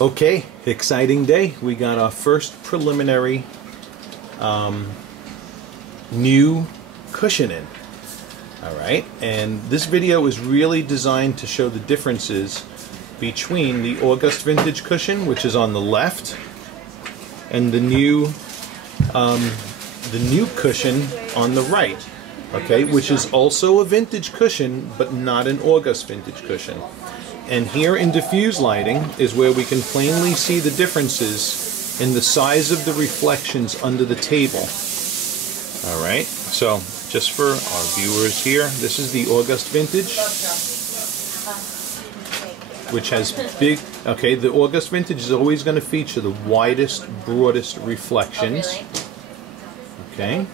Okay, exciting day. We got our first preliminary new cushion in. Alright, and this video is really designed to show the differences between the August Vintage cushion, which is on the left, and the new cushion on the right. Okay, which is also a vintage cushion, but not an August Vintage cushion. And here in diffuse lighting is where we can plainly see the differences in the size of the reflections under the table. Alright, so just for our viewers here, this is the August Vintage, which has big, okay, the August Vintage is always going to feature the widest, broadest reflections. Okay.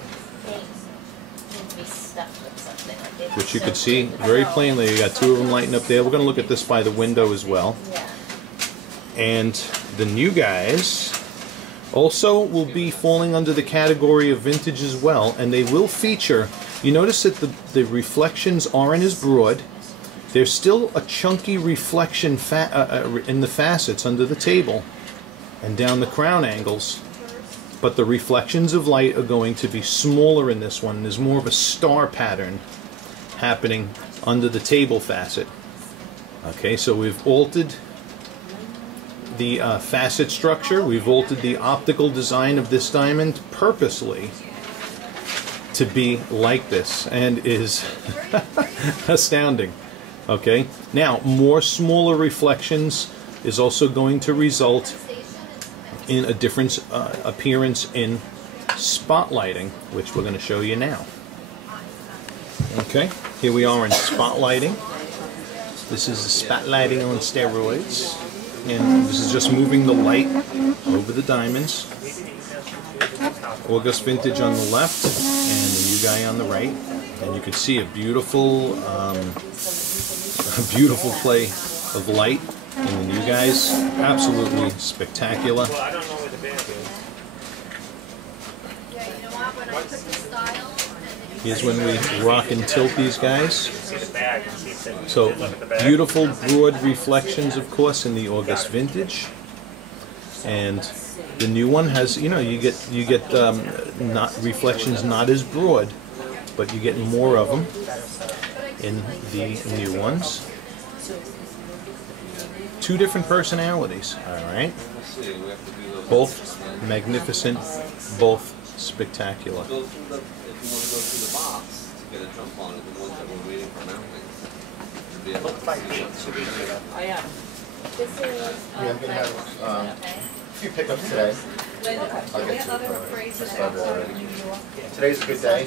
Which you could see very plainly. You got two of them lighting up there. We're going to look at this by the window as well. And the new guys also will be falling under the category of vintage as well, and they will feature, you notice that the reflections aren't as broad. There's still a chunky reflection in the facets under the table and down the crown angles, but the reflections of light are going to be smaller in this one. There's more of a star pattern happening under the table facet. Okay, so we've altered the facet structure. We've altered the optical design of this diamond purposely to be like this, and is astounding. Okay, now more smaller reflections is also going to result in a different appearance in spotlighting, which we're going to show you now. Okay, here we are in spotlighting. This is the spotlighting on steroids, and this is just moving the light over the diamonds. August Vintage on the left and the new guy on the right, and you can see a beautiful play of light in the new guys. Absolutely spectacular. Here's when we rock and tilt these guys. So beautiful broad reflections, of course, in the August Vintage, and the new one has, you know, you get not reflections not as broad, but you get more of them in the new ones. Two different personalities. All right, both magnificent, both spectacular. If you want to go through the box to get a jump on it, the ones that we're waiting for mounting. I am. I'm going to have a few pickups today. I'll get to today's a good day.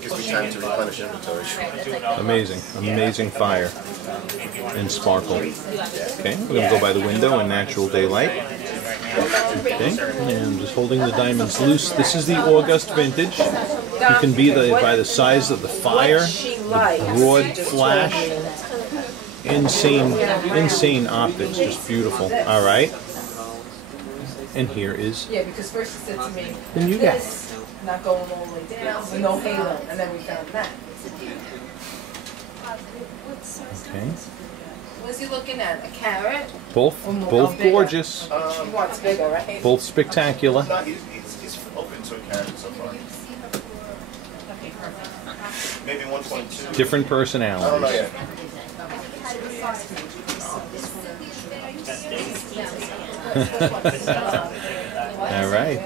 Gives me time to replenish inventory. Amazing, amazing fire and sparkle. Okay, we're going to go by the window in natural daylight. Okay, and I'm just holding the diamonds loose. This is the August Vintage. You can be by the size of the fire, the broad flash, insane optics, just beautiful. All right, and here is because first he said to me, the new guy. Not going all the way down, with no halo, and then we found that. Okay. What's he looking at? A carrot? Both gorgeous. He wants bigger, right? Both spectacular. He's open to a carrot so far. Okay, perfect. Maybe 1.2. Different personalities. I don't know yet. All right.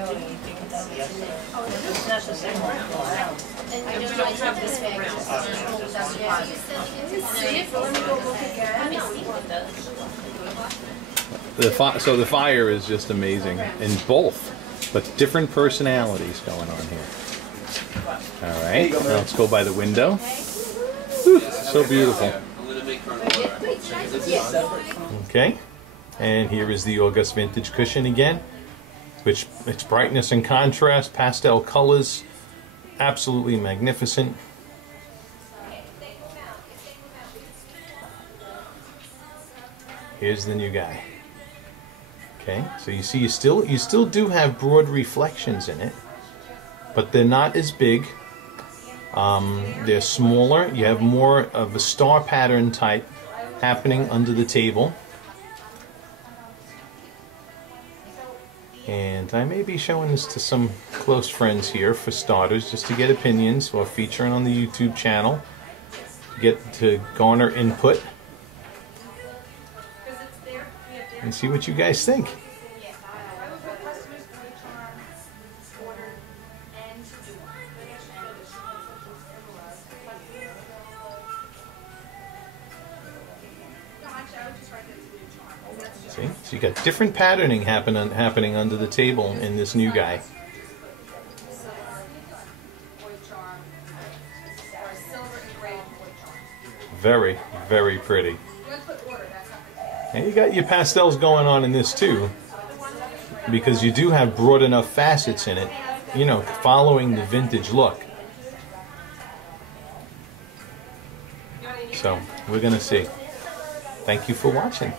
So the fire is just amazing in both, but different personalities going on here. All right, now let's go by the window. Whew, so beautiful. Okay, and here is the August Vintage cushion again, which its brightness and contrast, pastel colors, absolutely magnificent. Here's the new guy. Okay, so you see, you still do have broad reflections in it, but they're not as big. They're smaller. You have more of a star pattern type happening under the table. And I may be showing this to some close friends here for starters, just to get opinions, or featuring on the YouTube channel, get to garner input, and see what you guys think. See? So you got different patterning happening under the table in this new guy. Very, very pretty. And you got your pastels going on in this too, because you do have broad enough facets in it, you know, following the vintage look. So we're gonna see. Thank you for watching.